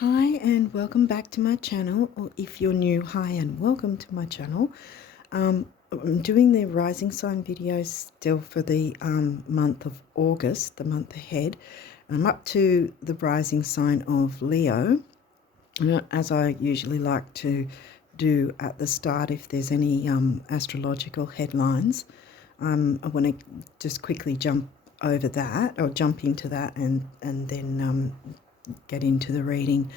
Hi and welcome back to my channel, or if you're new, hi and welcome to my channel. I'm doing the rising sign videos still for the month of August, the month ahead. I'm up to the rising sign of Leo, as I usually like to do at the start if there's any astrological headlines. I want to just quickly jump over that, or jump into that, and then get into the reading.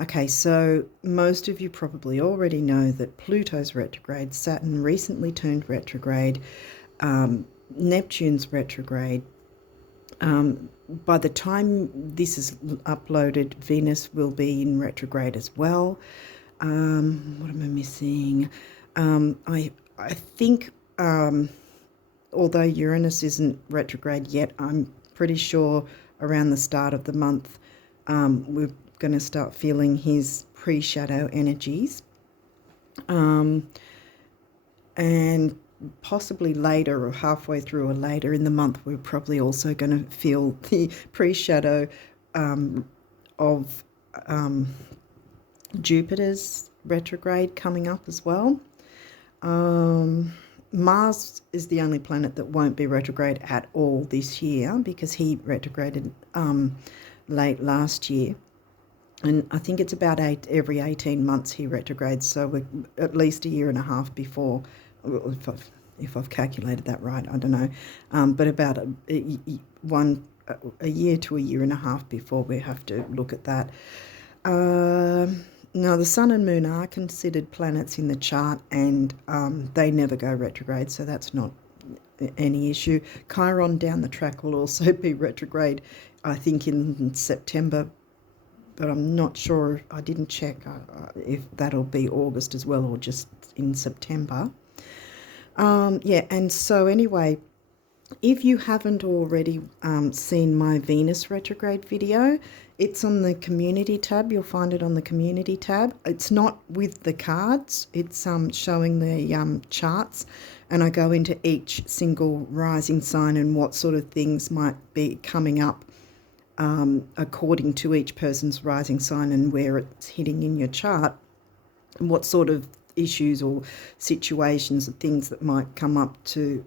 Okay, so most of you probably already know that Pluto's retrograde, Saturn recently turned retrograde, Neptune's retrograde. By the time this is uploaded, Venus will be in retrograde as well. What am I missing? I think although Uranus isn't retrograde yet, I'm pretty sure around the start of the month we're going to start feeling his pre-shadow energies. And possibly later or halfway through or later in the month, we're probably also going to feel the pre-shadow of Jupiter's retrograde coming up as well. Mars is the only planet that won't be retrograde at all this year because he retrograded late last year. And I think it's about every 18 months he retrogrades, so we're at least a year and a half before, if I've calculated that right, I don't know, but about a year to a year and a half before we have to look at that. Now, the Sun and Moon are considered planets in the chart, and they never go retrograde, so that's not any issue. Chiron down the track will also be retrograde, I think, in September, but I'm not sure. I didn't check if that'll be August as well or just in September. Yeah, and so anyway, if you haven't already seen my Venus retrograde video, it's on the community tab. You'll find it on the community tab. It's not with the cards. It's showing the charts, and I go into each single rising sign and what sort of things might be coming up according to each person's rising sign and where it's hitting in your chart, and what sort of issues or situations or things that might come up to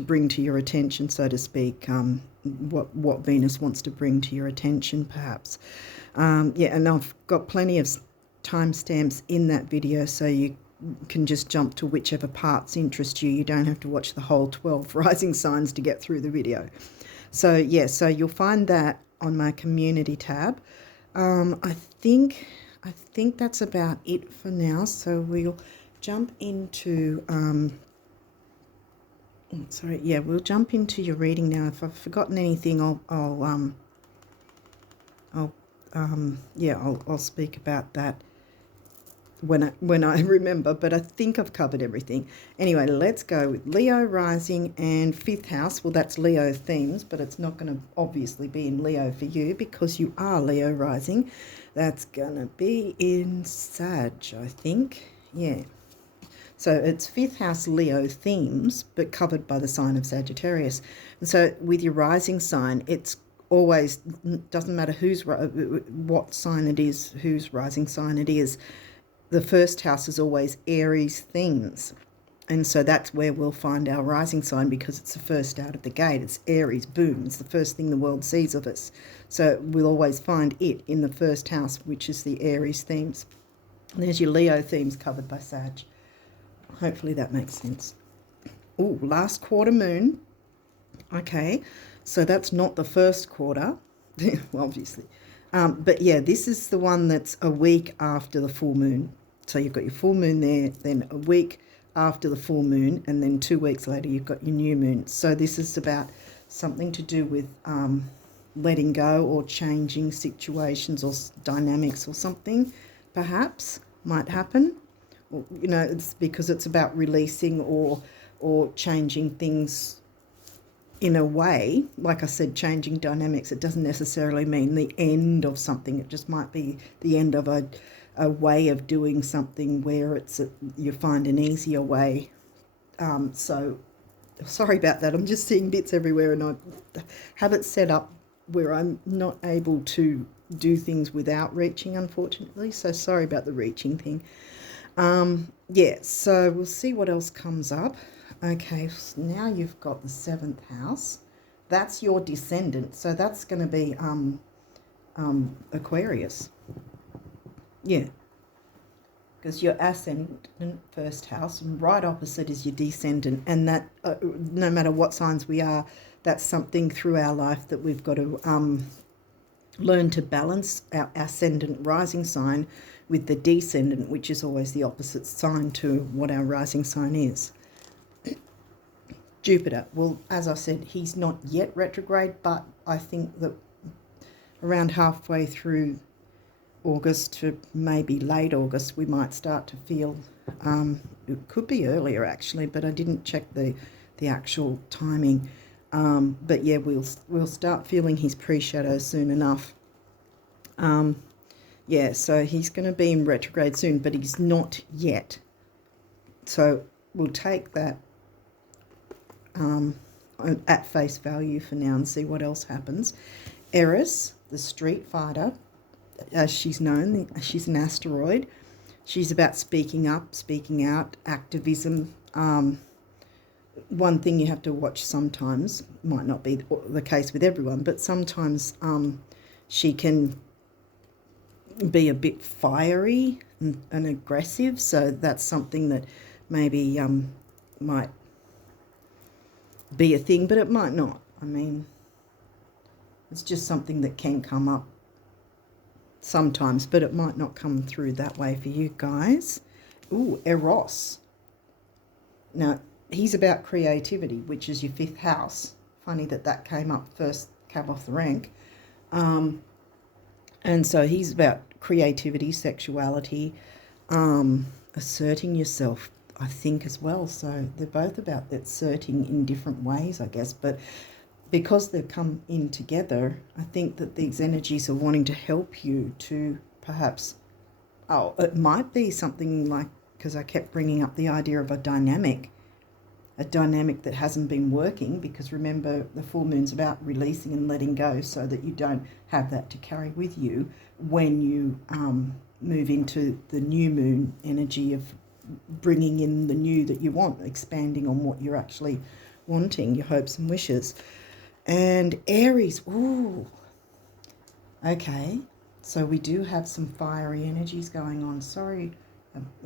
bring to your attention, so to speak, what Venus wants to bring to your attention, perhaps. Yeah, and I've got plenty of timestamps in that video, so you can just jump to whichever parts interest you. You don't have to watch the whole 12 rising signs to get through the video. So yeah, so you'll find that on my community tab. I think that's about it for now. So we'll jump into we'll jump into your reading now. If I've forgotten anything, I'll speak about that when I remember, but I think I've covered everything. Anyway, let's go with Leo rising and 5th house. Well, that's Leo themes, but it's not going to obviously be in Leo for you because you are Leo rising. That's going to be in Sag, I think. Yeah. So it's 5th house Leo themes, but covered by the sign of Sagittarius. And so with your rising sign, it's always, doesn't matter what sign it is, whose rising sign it is. The first house is always Aries themes. And so that's where we'll find our rising sign because it's the first out of the gate. It's Aries, boom. It's the first thing the world sees of us. So we'll always find it in the first house, which is the Aries themes. And there's your Leo themes covered by Sag. Hopefully that makes sense. Oh, last quarter moon. Okay, so that's not the first quarter, obviously. But yeah, this is the one that's a week after the full moon. So you've got your full moon there, then a week after the full moon, and then 2 weeks later you've got your new moon. So this is about something to do with letting go or changing situations or dynamics or something, perhaps, might happen. Or, you know, it's because it's about releasing or changing things in a way. Like I said, changing dynamics, it doesn't necessarily mean the end of something. It just might be the end of a way of doing something where you find an easier way. So sorry about that. I'm just seeing bits everywhere and I have it set up where I'm not able to do things without reaching, unfortunately. So sorry about the reaching thing. Yeah, so we'll see what else comes up. Okay, so now you've got the 7th house. That's your descendant, so that's going to be Aquarius. Yeah, because your ascendant, first house, and right opposite is your descendant, and that no matter what signs we are, that's something through our life that we've got to learn to balance our ascendant rising sign with the descendant, which is always the opposite sign to what our rising sign is. Jupiter, well, as I said, he's not yet retrograde, but I think that around halfway through August to maybe late August, we might start to feel, it could be earlier actually, but I didn't check the actual timing. But yeah, we'll start feeling his pre-shadow soon enough. Yeah, so he's going to be in retrograde soon, but he's not yet. So we'll take that at face value for now and see what else happens. Eris, the street fighter, as she's known, she's an asteroid. She's about speaking up, speaking out, activism. One thing you have to watch sometimes, might not be the case with everyone, but sometimes she can be a bit fiery and aggressive, so that's something that maybe might be a thing, but it might not. I mean, it's just something that can come up sometimes, but it might not come through that way for you guys. Ooh, Eros. Now, he's about creativity, which is your 5th house. Funny that came up first, cab off the rank. And so he's about creativity, sexuality, asserting yourself, I think, as well. So they're both about asserting in different ways, I guess. But because they've come in together, I think that these energies are wanting to help you to perhaps, it might be something like, because I kept bringing up the idea of a dynamic that hasn't been working, because remember, the full moon's about releasing and letting go so that you don't have that to carry with you when you move into the new moon energy of bringing in the new that you want, expanding on what you're actually wanting, your hopes and wishes. And Aries, ooh, okay, so we do have some fiery energies going on. Sorry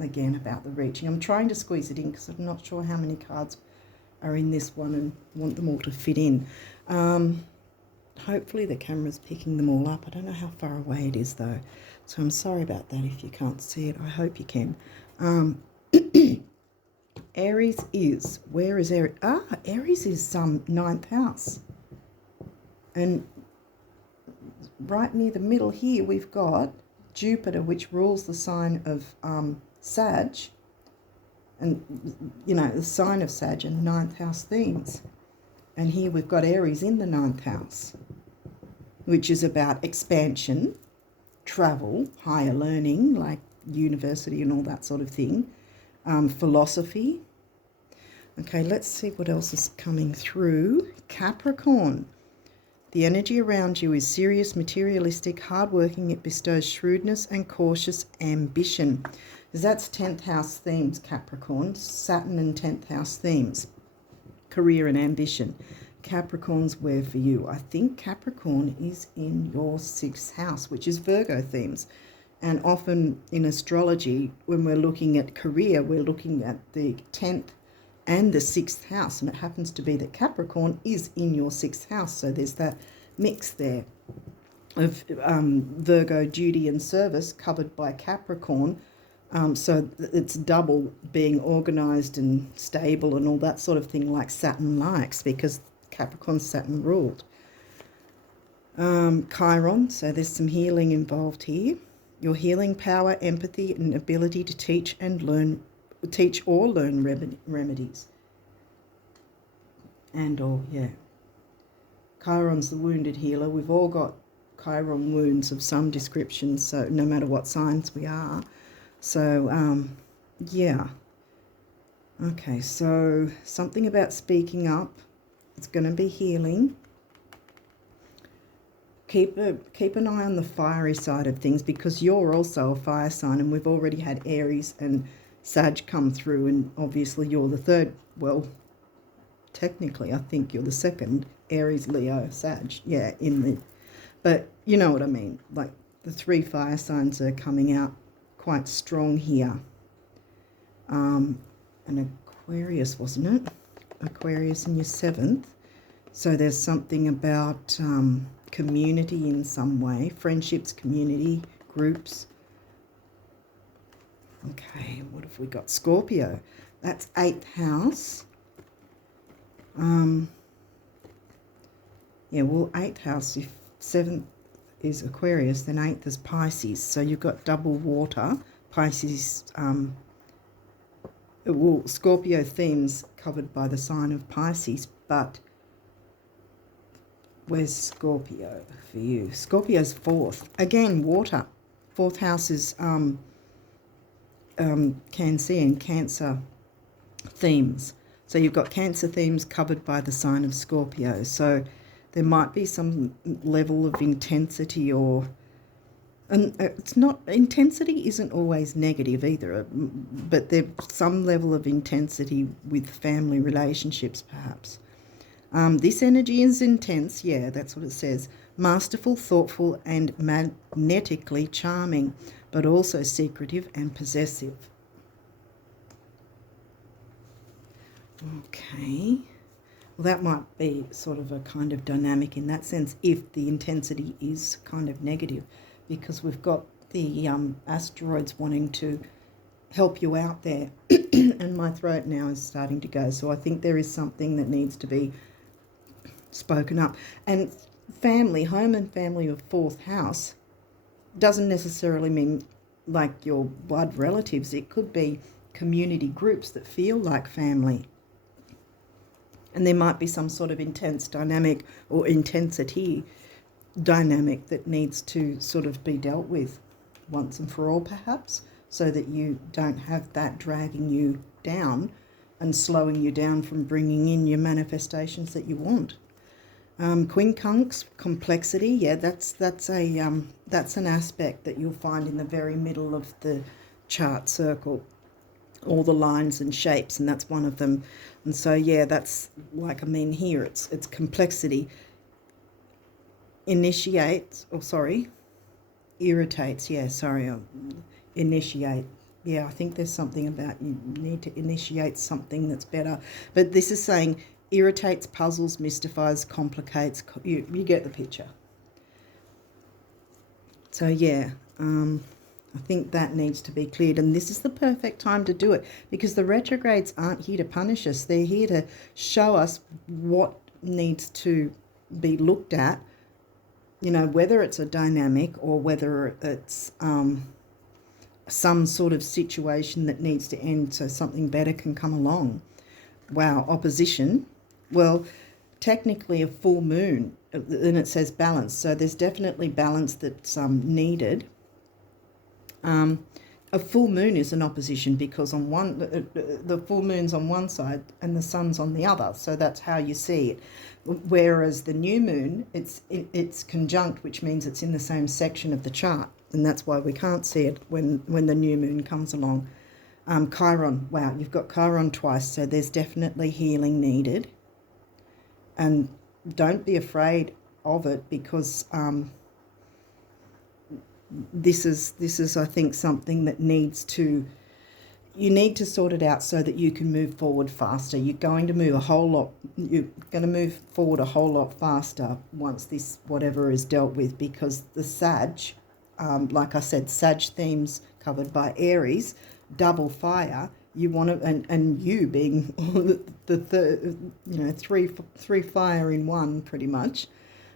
again about the reaching. I'm trying to squeeze it in because I'm not sure how many cards are in this one and want them all to fit in. Hopefully the camera's picking them all up. I don't know how far away it is though, so I'm sorry about that if you can't see it. I hope you can. Aries is, where is Aries? Aries is 9th house. And right near the middle here, we've got Jupiter, which rules the sign of Sag, and, you know, the sign of Sag and 9th house themes. And here we've got Aries in the 9th house, which is about expansion, travel, higher learning, like university and all that sort of thing, philosophy. Okay, let's see what else is coming through. Capricorn. The energy around you is serious, materialistic, hardworking. It bestows shrewdness and cautious ambition. That's 10th house themes, Capricorn. Saturn and 10th house themes. Career and ambition. Capricorn's where for you? I think Capricorn is in your 6th house, which is Virgo themes. And often in astrology, when we're looking at career, we're looking at the 10th and the 6th house, and it happens to be that Capricorn is in your 6th house, so there's that mix there of Virgo duty and service covered by Capricorn, so it's double being organised and stable and all that sort of thing, like Saturn likes, because Capricorn's Saturn ruled. Chiron, so there's some healing involved here. Your healing power, empathy and ability to teach or learn remedies. Chiron's the wounded healer. We've all got Chiron wounds of some description, so no matter what signs we are. So, yeah. Okay, so something about speaking up. It's going to be healing. keep an eye on the fiery side of things, because you're also a fire sign, and we've already had Aries and Sag come through, and obviously you're the third. Well, technically I think you're the second, Aries, Leo, Sag, yeah, but you know what I mean, like the 3 fire signs are coming out quite strong here. And Aquarius, wasn't it? Aquarius in your 7th. So there's something about community in some way, friendships, community, groups. Okay, what have we got? Scorpio. That's 8th house. Yeah, well, 8th house, if 7th is Aquarius, then 8th is Pisces. So you've got double water. Pisces, well, Scorpio themes covered by the sign of Pisces, but where's Scorpio for you? Scorpio's 4th. Again, water. 4th house is Cancean, Cancer themes. So you've got Cancer themes covered by the sign of Scorpio. So there might be some level of intensity, and it's not, intensity isn't always negative either, but there's some level of intensity with family relationships perhaps. This energy is intense, yeah, that's what it says. Masterful, thoughtful, and magnetically charming, but also secretive and possessive. Okay. Well, that might be sort of a kind of dynamic in that sense if the intensity is kind of negative, because we've got the asteroids wanting to help you out there. And my throat now is starting to go, so I think there is something that needs to be spoken up. And family, home and family of 4th house doesn't necessarily mean like your blood relatives. It could be community groups that feel like family. And there might be some sort of intense dynamic or intensity dynamic that needs to sort of be dealt with once and for all perhaps, so that you don't have that dragging you down and slowing you down from bringing in your manifestations that you want. Quincunx, complexity, yeah, that's an aspect that you'll find in the very middle of the chart circle, all the lines and shapes, and that's one of them. And so yeah, that's like, I mean, here it's complexity. Irritates, yeah, sorry, initiate. Yeah, I think there's something about you need to initiate something that's better. But this is saying irritates, puzzles, mystifies, complicates. You get the picture. So yeah, I think that needs to be cleared. And this is the perfect time to do it, because the retrogrades aren't here to punish us. They're here to show us what needs to be looked at, you know, whether it's a dynamic or whether it's some sort of situation that needs to end so something better can come along. Wow, opposition. Well, technically a full moon, and it says balance. So there's definitely balance that's needed. A full moon is an opposition, because on one, the full moon's on one side and the sun's on the other. So that's how you see it. Whereas the new moon, it's conjunct, which means it's in the same section of the chart. And that's why we can't see it when the new moon comes along. Chiron, wow, you've got Chiron twice, so there's definitely healing needed. And don't be afraid of it, because this is I think something that you need to sort it out so that you can move forward faster. You're going to move forward a whole lot faster once this whatever is dealt with, because the Sag, like I said, Sag themes covered by Aries, double fire. You want to, and you being the third, you know, three fire in one, pretty much,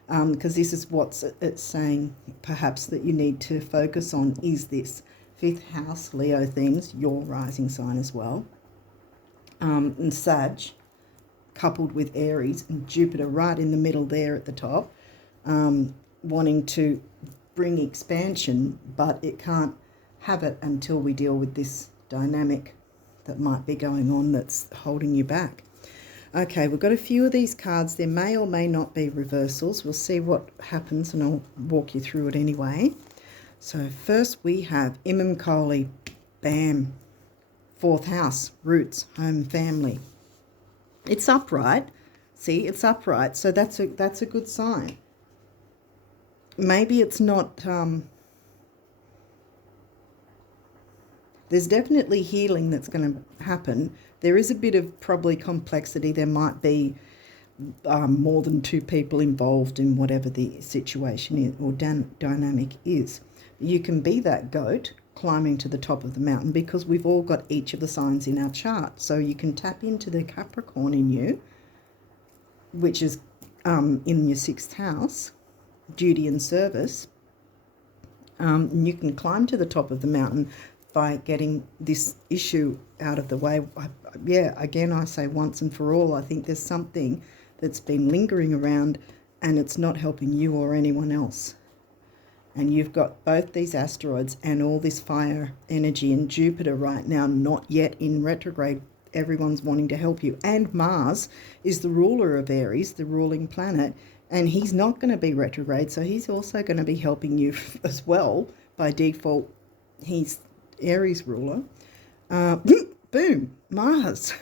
because this is what it's saying. Perhaps that you need to focus on is this 5th house, Leo themes, your rising sign as well, and Sag, coupled with Aries and Jupiter right in the middle there at the top, wanting to bring expansion, but it can't have it until we deal with this dynamic that might be going on that's holding you back. Okay, we've got a few of these cards. There may or may not be reversals. We'll see what happens and I'll walk you through it anyway. So first we have Imam Kohli, bam, 4th house, roots, home, family. It's upright. See, it's upright. So that's a good sign. Maybe it's not... there's definitely healing that's going to happen. There is a bit of probably complexity. There might be more than 2 people involved in whatever the situation is or dynamic is. You can be that goat climbing to the top of the mountain because we've all got each of the signs in our chart. So you can tap into the Capricorn in you, which is in your 6th house, duty and service. And you can climb to the top of the mountain by getting this issue out of the way. Yeah, again, I say once and for all, I think there's something that's been lingering around and it's not helping you or anyone else. And you've got both these asteroids and all this fire energy in Jupiter right now, not yet in retrograde. Everyone's wanting to help you. And Mars is the ruler of Aries, the ruling planet, and he's not going to be retrograde, so he's also going to be helping you as well. By default, he's Aries ruler. Boom, Mars.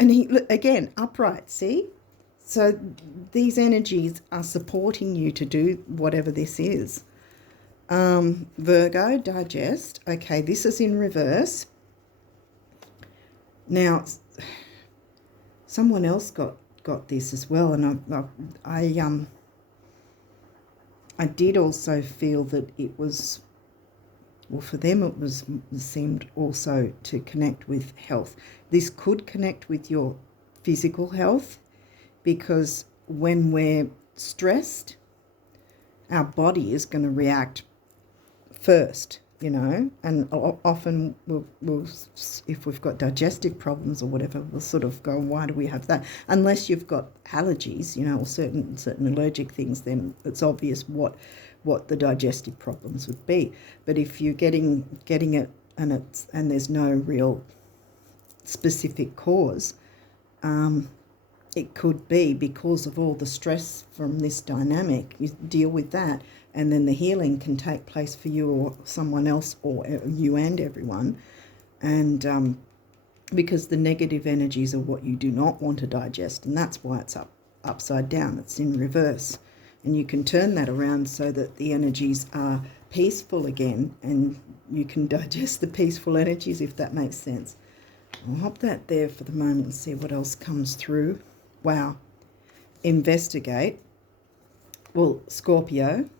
And he, again, upright, see? So these energies are supporting you to do whatever this is. Virgo, digest. Okay, this is in reverse. Now, someone else got this as well, and I did also feel that it was, well, for them it seemed also to connect with health. This could connect with your physical health, because when we're stressed, our body is going to react first, you know, and often we'll if we've got digestive problems or whatever, we'll sort of go, why do we have that? Unless you've got allergies, you know, or certain allergic things, then it's obvious what the digestive problems would be. But if you're getting it and there's no real specific cause, it could be because of all the stress from this dynamic. You deal with that, and then the healing can take place for you or someone else, or you and everyone. And because the negative energies are what you do not want to digest, and that's why it's upside down. It's in reverse. And you can turn that around so that the energies are peaceful again, and you can digest the peaceful energies, if that makes sense. I'll hop that there for the moment and see what else comes through. Wow. Investigate. Well, Scorpio,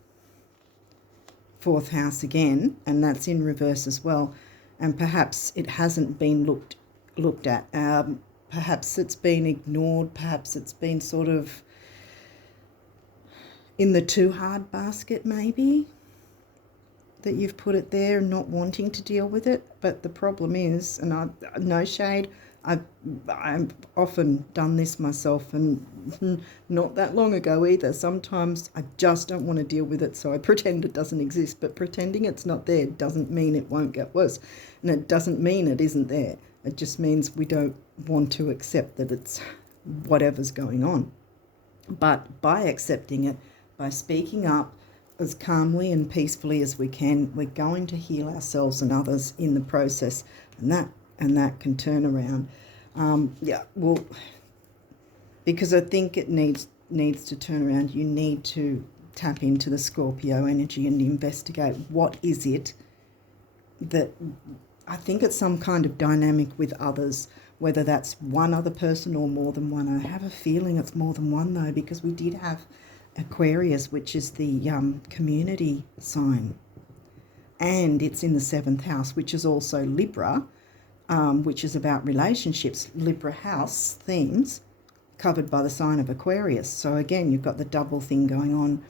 4th house again, and that's in reverse as well. And perhaps it hasn't been looked at. Perhaps it's been ignored. Perhaps it's been sort of in the too hard basket, maybe, that you've put it there and not wanting to deal with it. But the problem is, and no shade, I've often done this myself, and not that long ago either. Sometimes I just don't want to deal with it, so I pretend it doesn't exist. But pretending it's not there doesn't mean it won't get worse, and it doesn't mean it isn't there. It just means we don't want to accept that it's whatever's going on. But by accepting it, by speaking up as calmly and peacefully as we can, we're going to heal ourselves and others in the process, and that can turn around. Yeah, well, because I think it needs to turn around. You need to tap into the Scorpio energy and investigate what is it that, I think it's some kind of dynamic with others, whether that's one other person or more than one. I have a feeling it's more than one though, because we did have Aquarius, which is the community sign, and it's in the 7th house, which is also Libra, which is about relationships. Libra house themes covered by the sign of Aquarius. So again, you've got the double thing going on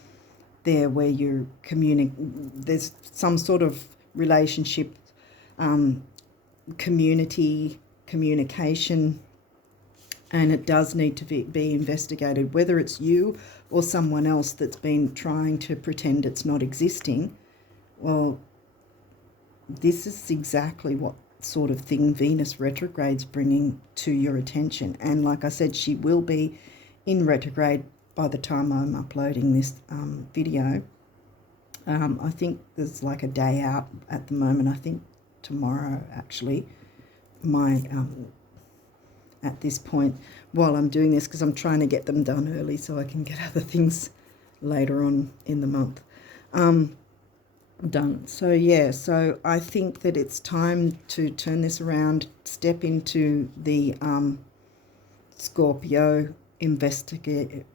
there, where you're there's some sort of relationship, community, communication, and it does need to be investigated, whether it's you or someone else that's been trying to pretend it's not existing. Well, this is exactly what sort of thing Venus retrograde's bringing to your attention. And like I said, she will be in retrograde by the time I'm uploading this video. I think there's like a day out at the moment. I think tomorrow, actually, at this point, while I'm doing this, because I'm trying to get them done early so I can get other things later on in the month done. So yeah, so I think that it's time to turn this around, step into the Scorpio, investigate,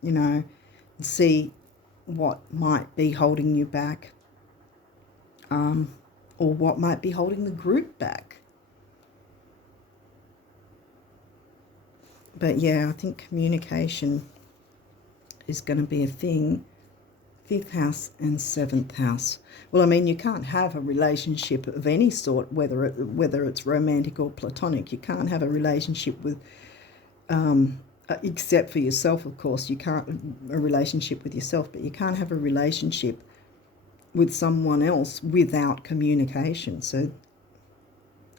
you know, see what might be holding you back, or what might be holding the group back. But yeah, I think communication is going to be a thing. 5th house and 7th house. Well, I mean, you can't have a relationship of any sort, whether it's romantic or platonic. You can't have a relationship with, except for yourself, of course. You can't a relationship with yourself, but you can't have a relationship with someone else without communication. So,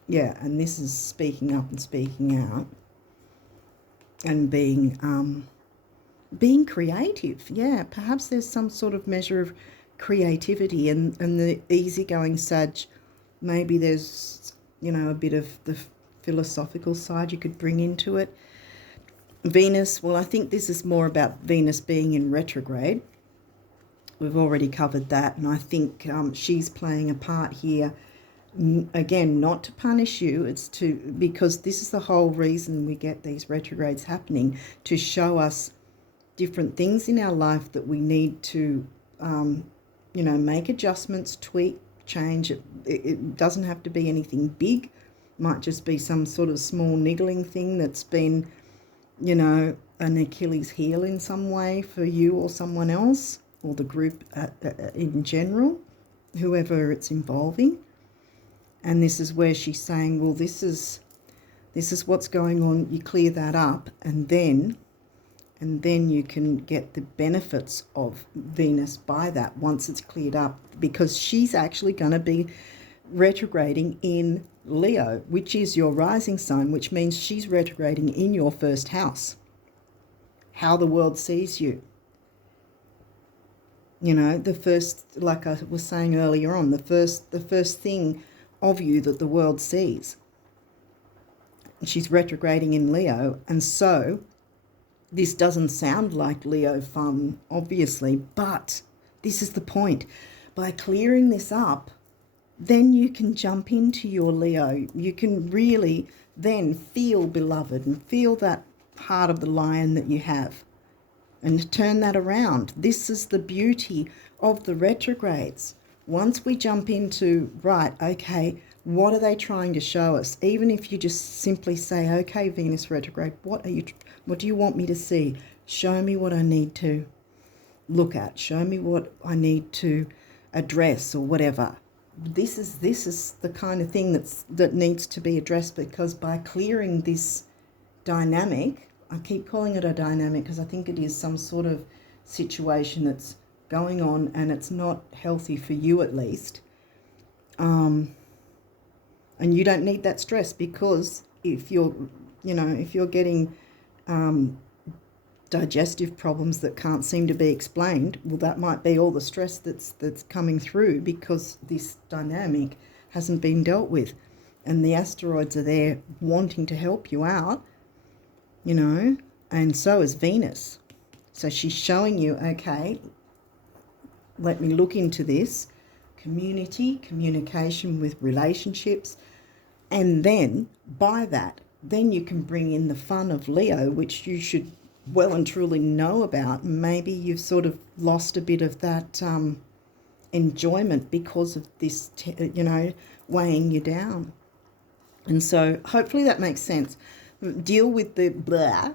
yeah, and this is speaking up and speaking out, and being creative. Yeah, perhaps there's some sort of measure of creativity, and the easygoing Sag, maybe there's, you know, a bit of the philosophical side you could bring into it. Venus, well, I think this is more about Venus being in retrograde. We've already covered that, and I think she's playing a part here. Again, not to punish you, it's because this is the whole reason we get these retrogrades happening, to show us different things in our life that we need to, you know, make adjustments, tweak, change. It doesn't have to be anything big. It might just be some sort of small niggling thing that's been, you know, an Achilles heel in some way for you or someone else, or the group in general, whoever it's involving. And this is where she's saying, well, this is what's going on. You clear that up, and then you can get the benefits of Venus by that once it's cleared up, because she's actually going to be retrograding in Leo, which is your rising sign, which means she's retrograding in your 1st house. How the world sees you. You know, the first, like I was saying earlier on, the first thing of you that the world sees. She's retrograding in Leo, and so this doesn't sound like Leo fun, obviously, but this is the point. By clearing this up, then you can jump into your Leo. You can really then feel beloved and feel that heart of the lion that you have, and turn that around. This is the beauty of the retrogrades. Once we jump into, right, okay, what are they trying to show us? Even if you just simply say, okay, Venus retrograde, what do you want me to see? Show me what I need to look at. Show me what I need to address, or whatever. This is the kind of thing that needs to be addressed, because by clearing this dynamic, I keep calling it a dynamic because I think it is some sort of situation that's going on, and it's not healthy for you, at least. And you don't need that stress, because if you're getting digestive problems that can't seem to be explained, well, that might be all the stress that's coming through, because this dynamic hasn't been dealt with, and the asteroids are there wanting to help you out, you know, and so is Venus. So she's showing you, okay, let me look into this. Communication with relationships, and then by that, then you can bring in the fun of Leo, which you should well and truly know about. Maybe you've sort of lost a bit of that enjoyment because of this, you know, weighing you down. And so hopefully that makes sense. Deal with the blah,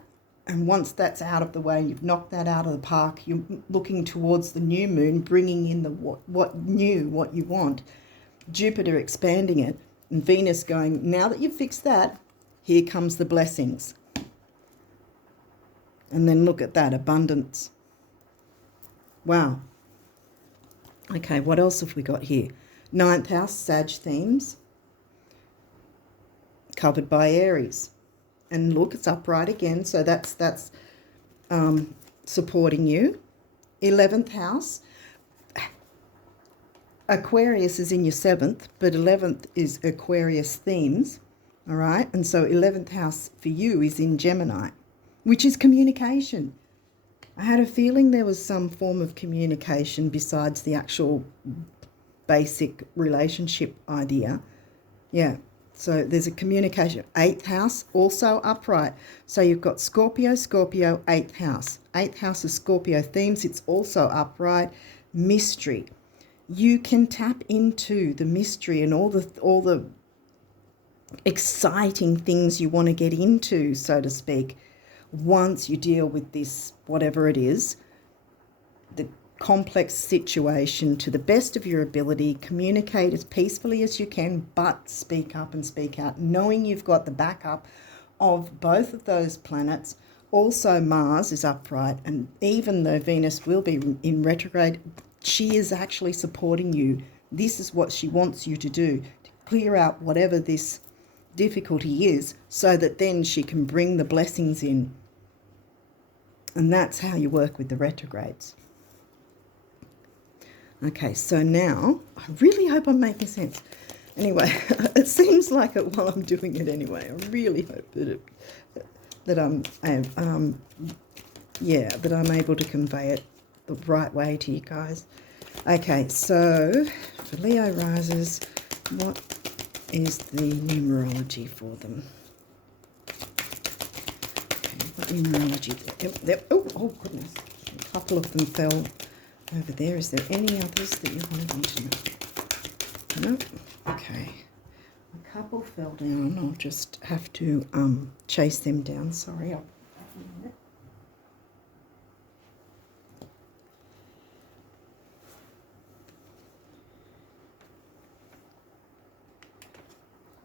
and once that's out of the way, you've knocked that out of the park, you're looking towards the new moon, bringing in the what you want, Jupiter expanding it, and Venus going, now that you've fixed that, here comes the blessings. And then look at that, abundance. Wow. Okay, what else have we got here? 9th house, Sag themes. covered by Aries. And look, it's upright again, so that's supporting you. 11th house. Aquarius is in your 7th, but 11th is Aquarius themes, all right? And so 11th house for you is in Gemini, which is communication. I had a feeling there was some form of communication besides the actual basic relationship idea. Yeah, so there's a communication. 8th house, also upright. So you've got Scorpio, 8th house. 8th house is Scorpio themes. It's also upright. Mystery. You can tap into the mystery and all the exciting things you want to get into, so to speak, once you deal with this, whatever it is, the complex situation to the best of your ability, communicate as peacefully as you can, but speak up and speak out, knowing you've got the backup of both of those planets. Also, Mars is upright, and even though Venus will be in retrograde, she is actually supporting you. This is what she wants you to do, to clear out whatever this difficulty is, so that then she can bring the blessings in. And that's how you work with the retrogrades. Okay, so now, I really hope I'm making sense. Anyway, it seems like it while I'm doing it anyway. I really hope that I'm able to convey it the right way to you guys. Okay, so for Leo risers, what is the numerology for them? Okay, what numerology? Oh goodness, a couple of them fell over there. Is there any others that you want me to know? No? Okay. A couple fell down. I'll just have to chase them down. Sorry.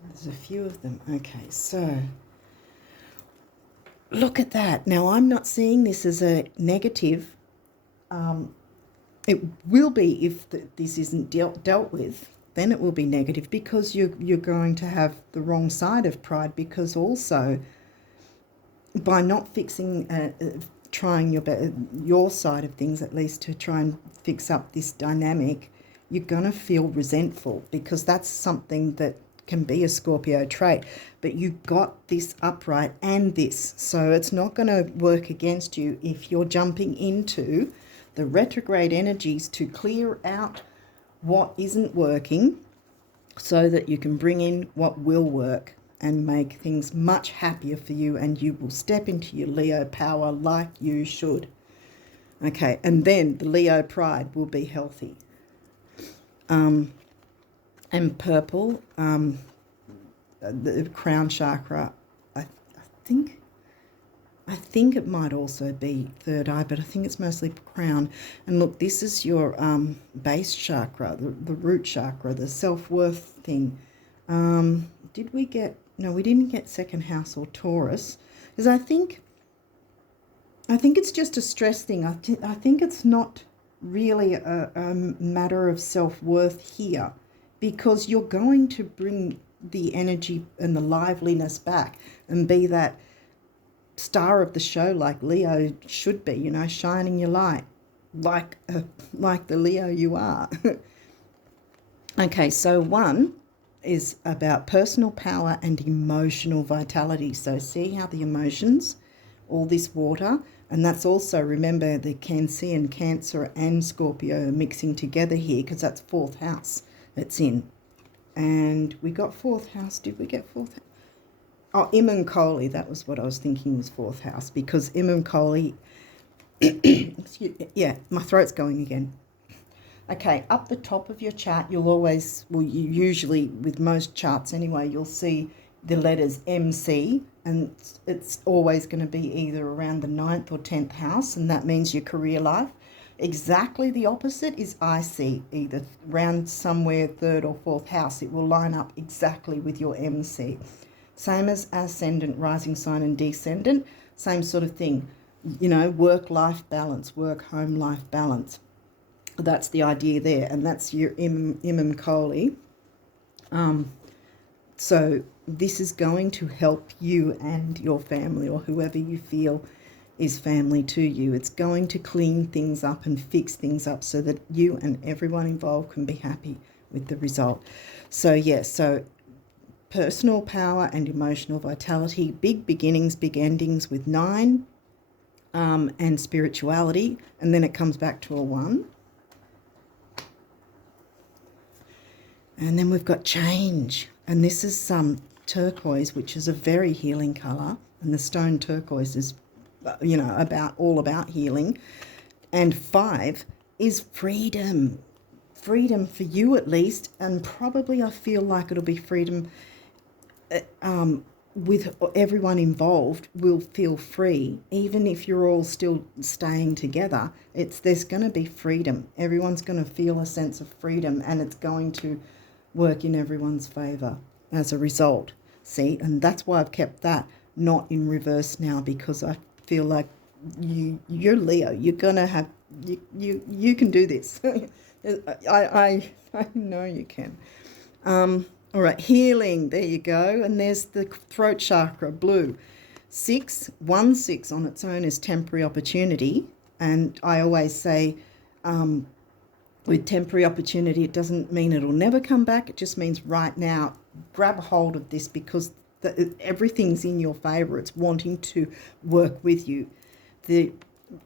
There's a few of them. Okay, so look at that. Now, I'm not seeing this as a negative. It will be if this isn't dealt with, then it will be negative, because you're going to have the wrong side of pride, because also by not fixing, trying your side of things, at least to try and fix up this dynamic, you're going to feel resentful, because that's something that can be a Scorpio trait, but you got this upright and this, so it's not going to work against you if you're jumping into the retrograde energies to clear out what isn't working, so that you can bring in what will work and make things much happier for you, and you will step into your Leo power like you should. Okay, and then the Leo pride will be healthy. And purple, the crown chakra, I think it might also be third eye, but I think it's mostly crown. And look, this is your base chakra, the root chakra, the self-worth thing. Did we get... No, we didn't get second house or Taurus, because I think it's just a stress thing. I think it's not really a matter of self-worth here, because you're going to bring the energy and the liveliness back and be that star of the show like Leo should be, you know, shining your light like the Leo you are. Okay, so 1 is about personal power and emotional vitality. So see how the emotions, all this water, and that's also, remember, the Cancean, Cancer and Scorpio are mixing together here, because that's 4th house it's in. And we got 4th house. Did we get 4th house? Oh, Imam Kohli, that was what I was thinking was 4th house, because Imam Kohli, excuse me, yeah, my throat's going again. Okay, up the top of your chart, you'll always, well, you usually, with most charts anyway, you'll see the letters MC, and it's always going to be either around the 9th or 10th house, and that means your career life. Exactly the opposite is IC, either around somewhere 3rd or 4th house. It will line up exactly with your MC. Same as Ascendant, rising sign and descendant, same sort of thing. You know, work-life balance, work-home life balance. That's the idea there, and that's your Imam Kohli. So this is going to help you and your family, or whoever you feel is family to you. It's going to clean things up and fix things up so that you and everyone involved can be happy with the result. So yes, so personal power and emotional vitality, big beginnings, big endings with 9, and spirituality, and then it comes back to a 1. And then we've got change, and this is some turquoise, which is a very healing colour, and the stone turquoise is, you know, all about healing. And 5 is freedom. Freedom for you at least, and probably I feel like it'll be freedom with everyone involved will feel free, even if you're all still staying together. There's going to be freedom. Everyone's going to feel a sense of freedom, and it's going to work in everyone's favour as a result. See, and that's why I've kept that not in reverse now, because I feel like you're Leo. You're gonna have you can do this. I know you can. All right, healing. There you go. And there's the throat chakra, blue. 6 on its own is temporary opportunity, and I always say, with temporary opportunity, it doesn't mean it'll never come back. It just means right now, grab a hold of this, because everything's in your favour. It's wanting to work with you. The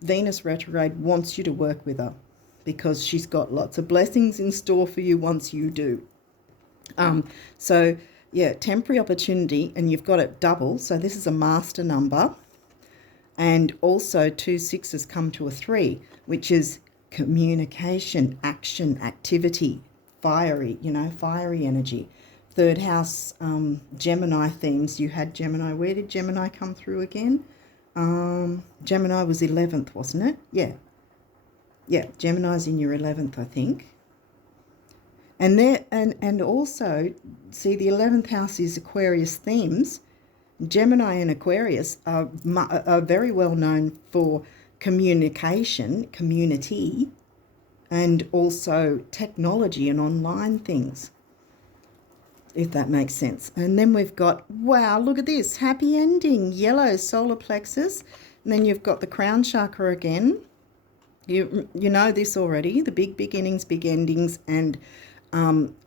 Venus retrograde wants you to work with her, because she's got lots of blessings in store for you once you do. So, yeah, temporary opportunity, and you've got it double. So this is a master number. And also 2 6s come to a 3, which is communication, action, activity, fiery, fiery energy. 3rd house, Gemini themes. You had Gemini. Where did Gemini come through again? Gemini was 11th, wasn't it? Yeah, Gemini's in your 11th, I think. And there, and also, see, the 11th house is Aquarius themes. Gemini and Aquarius are very well known for communication, community, and also technology and online things, if that makes sense. And then we've got, wow, look at this, happy ending, yellow solar plexus. And then you've got the crown chakra again. You know this already, the big beginnings, big endings, and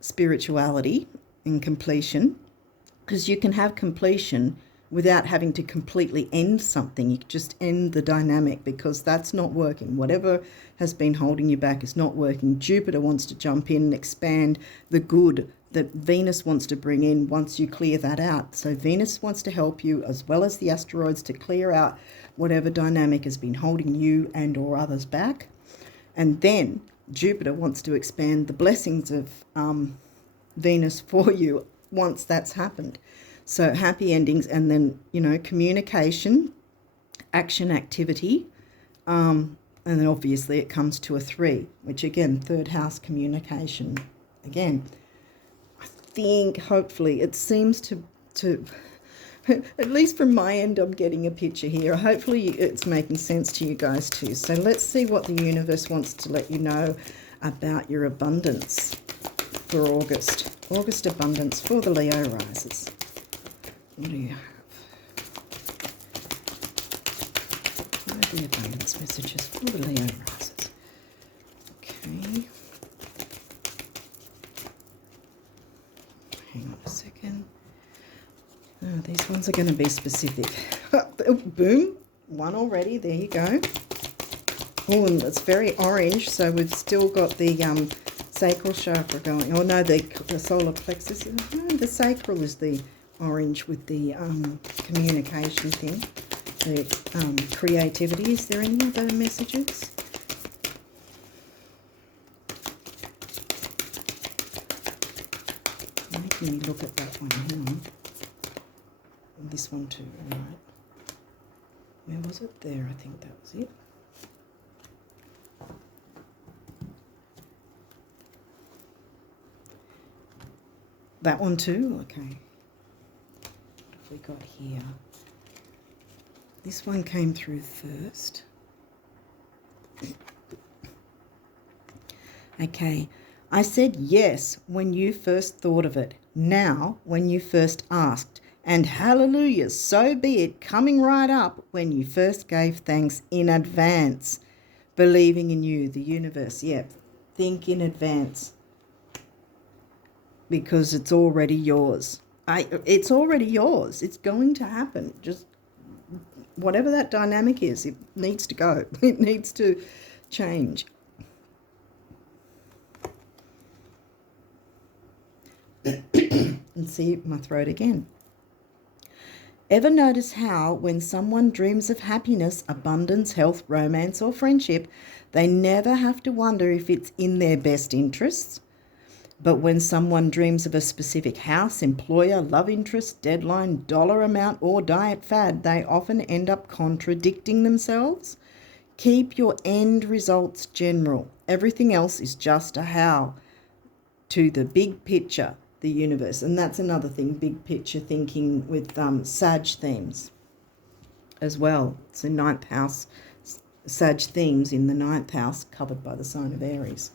spirituality and completion, because you can have completion without having to completely end something. You just end the dynamic, because that's not working. Whatever has been holding you back is not working. Jupiter wants to jump in and expand the good that Venus wants to bring in once you clear that out. So Venus wants to help you, as well as the asteroids, to clear out whatever dynamic has been holding you and or others back. And then Jupiter wants to expand the blessings of Venus for you once that's happened. So happy endings, and then, communication, action, activity, and then obviously it comes to a 3, which again, 3rd house, communication. Again, I think hopefully it seems to at least from my end, I'm getting a picture here. Hopefully it's making sense to you guys too. So let's see what the universe wants to let you know about your abundance for August. August abundance for the Leo risers. What do you have? What are the abundance messages for the Leo risers? Okay. Hang on a second. Oh, these ones are going to be specific. Boom. One already. There you go. Oh, and it's very orange, so we've still got the sacral chakra going. Oh, no, the solar plexus. No, the sacral is the orange with the communication thing, the creativity. Is there any other messages? Making me look at that one. Hang on. And this one too, right? Where was it? There, I think that was it. That one too? Okay. What have we got here? This one came through first. Okay. I said yes when you first thought of it, now when you first asked, and hallelujah, so be it, coming right up when you first gave thanks in advance, believing in you, the universe. Yep, think in advance because it's already yours. It's already yours. It's going to happen. Just whatever that dynamic is, it needs to go. It needs to change. And see my throat again. Ever notice how when someone dreams of happiness, abundance, health, romance, or friendship, they never have to wonder if it's in their best interests? But when someone dreams of a specific house, employer, love interest, deadline, dollar amount, or diet fad, they often end up contradicting themselves. Keep your end results general. Everything else is just a how to the big picture, the universe. And that's another thing, big picture thinking with Sag themes as well. It's the 9th house, Sag themes in the 9th house covered by the sign of Aries.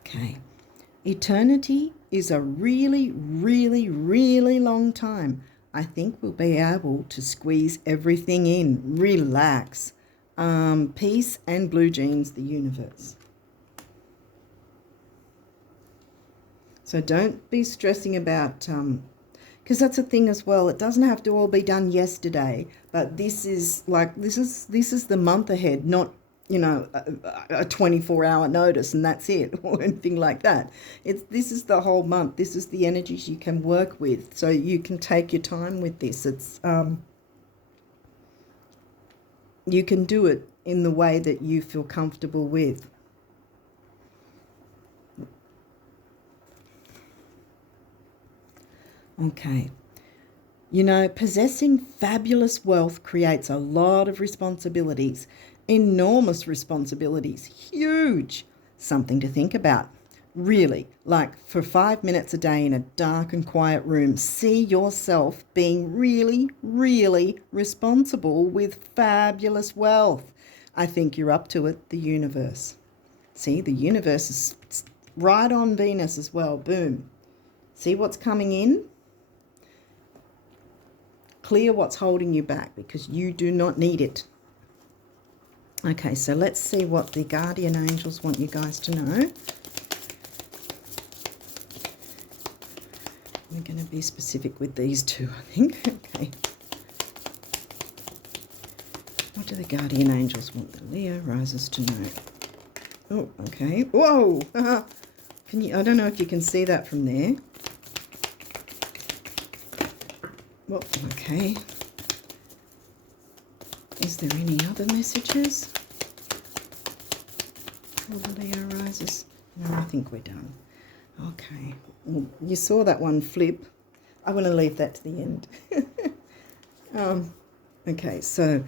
Okay. Eternity is a really, really, really long time. I think we'll be able to squeeze everything in. Relax. Peace and blue jeans, the universe. So don't be stressing about, because that's a thing as well. It doesn't have to all be done yesterday, but this is the month ahead, not a 24-hour notice and that's it, or anything like that. This is the whole month. This is the energies you can work with, so you can take your time with this. It's you can do it in the way that you feel comfortable with. Okay. Possessing fabulous wealth creates a lot of responsibilities. Enormous responsibilities, huge, something to think about. Really, like for 5 minutes a day in a dark and quiet room, see yourself being really, really responsible with fabulous wealth. I think you're up to it, the universe. See, the universe is right on Venus as well, boom. See what's coming in? Clear what's holding you back because you do not need it. Okay, so let's see what the guardian angels want you guys to know. We're going to be specific with these two, I think. Okay. What do the guardian angels want the Leo risers to know? Oh, okay. Whoa! Can you? I don't know if you can see that from there. Well, okay. Is there any other messages for the Leo risers? No, I think we're done. Okay. Well, you saw that one flip. I'm going to leave that to the end. Okay, so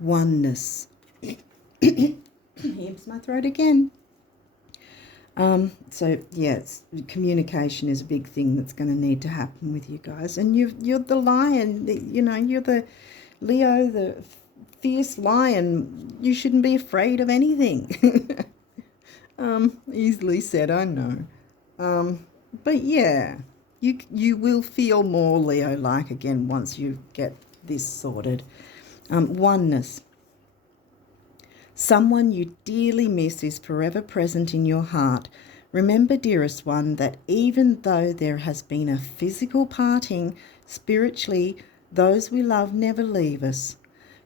oneness. Here's my throat again. So yes, communication is a big thing that's going to need to happen with you guys. And you're the lion. You're the Leo, the fierce lion. You shouldn't be afraid of anything. Easily said, I know. But yeah, you will feel more Leo-like again once you get this sorted. Oneness. Someone you dearly miss is forever present in your heart. Remember, dearest one, that even though there has been a physical parting, spiritually, those we love never leave us.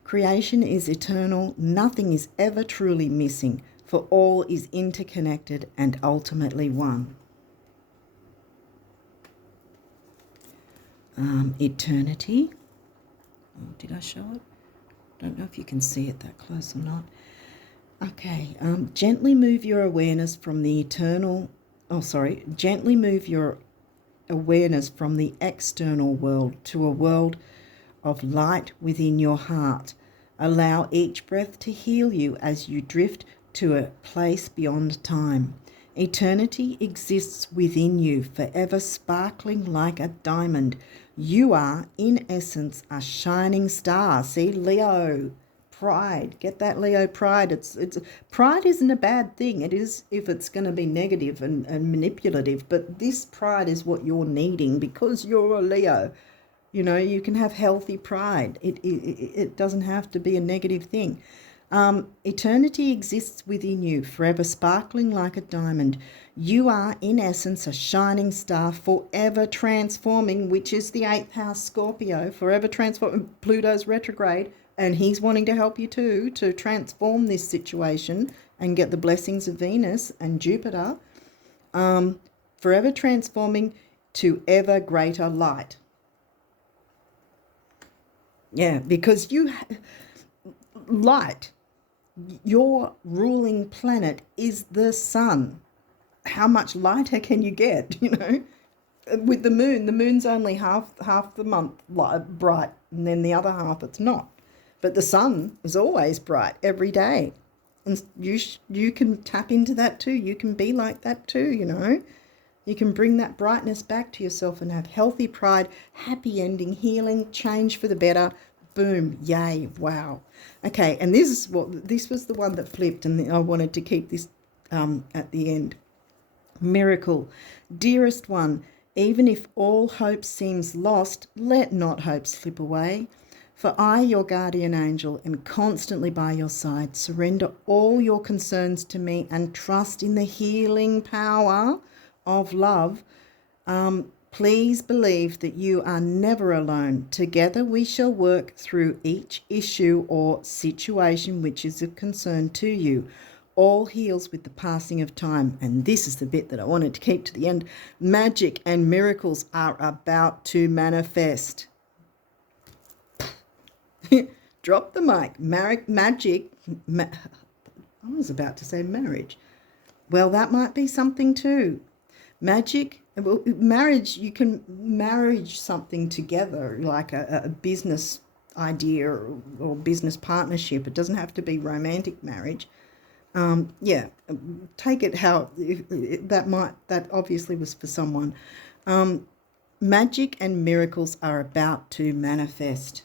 Creation is eternal. Nothing is ever truly missing, for all is interconnected and ultimately one. Eternity. Oh, did I show it? Don't know if you can see it that close or not. Okay, gently move your awareness from the gently move your awareness from the external world to a world of light within your heart. Allow each breath to heal you as you drift to a place beyond time. Eternity exists within you, forever sparkling like a diamond. You are, in essence, a shining star. See, Leo, pride. Get that Leo pride. Pride isn't a bad thing. It is if it's going to be negative and manipulative, but this pride is what you're needing because you're a Leo. You know, you can have healthy pride. It doesn't have to be a negative thing. Eternity exists within you, forever sparkling like a diamond. You are, in essence, a shining star, forever transforming, which is the 8th house Scorpio, forever transforming. Pluto's retrograde, and he's wanting to help you too, to transform this situation and get the blessings of Venus and Jupiter. Forever transforming to ever greater light. Yeah, because light, your ruling planet is the sun. How much lighter can you get, you know? With the moon's only half the month bright, and then the other half it's not. But the sun is always bright every day. And you can tap into that too. You can be like that too, you know? You can bring that brightness back to yourself and have healthy pride, happy ending, healing, change for the better. Boom, yay, wow. Okay, and this was the one that flipped, and I wanted to keep this at the end. Miracle. Dearest one, even if all hope seems lost, let not hope slip away. For I, your guardian angel, am constantly by your side. Surrender all your concerns to me and trust in the healing power of love. Please believe that you are never alone. Together we shall work through each issue or situation which is of concern to you. All heals with the passing of time. And this is the bit that I wanted to keep to the end. Magic and miracles are about to manifest. Drop the mic. Magic. I was about to say marriage. Well, that might be something too. Magic. Well, marriage, you can marriage something together, like a business idea or business partnership. It doesn't have to be romantic marriage. Yeah, take it how that obviously was for someone. Magic and miracles are about to manifest.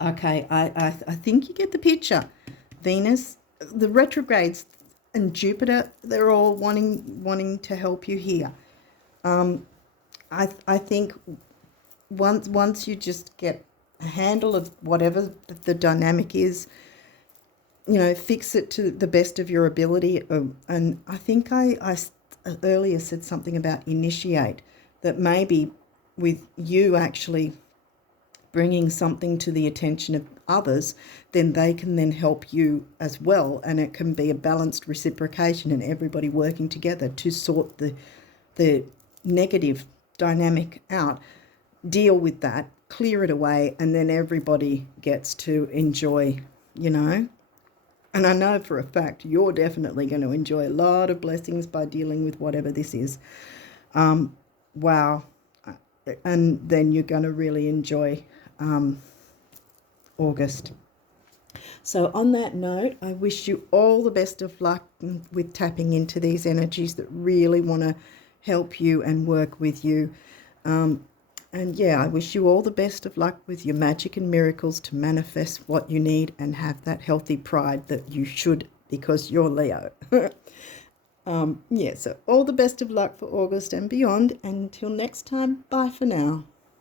Okay, I think you get the picture. Venus, the retrogrades, and Jupiter, they're all wanting to help you here. I think once you just get a handle of whatever the dynamic is, you know, fix it to the best of your ability. And I think I earlier said something about initiate, that maybe with you actually bringing something to the attention of others, then they can then help you as well, and it can be a balanced reciprocation and everybody working together to sort the negative dynamic out, deal with that, clear it away, and then everybody gets to enjoy, you know. And I know for a fact you're definitely going to enjoy a lot of blessings by dealing with whatever this is. Wow. And then you're going to really enjoy August. So on that note, I wish you all the best of luck with tapping into these energies that really want to help you and work with you. And yeah, I wish you all the best of luck with your magic and miracles to manifest what you need and have that healthy pride that you should, because you're Leo. Yeah, so all the best of luck for August and beyond. And until next time, bye for now.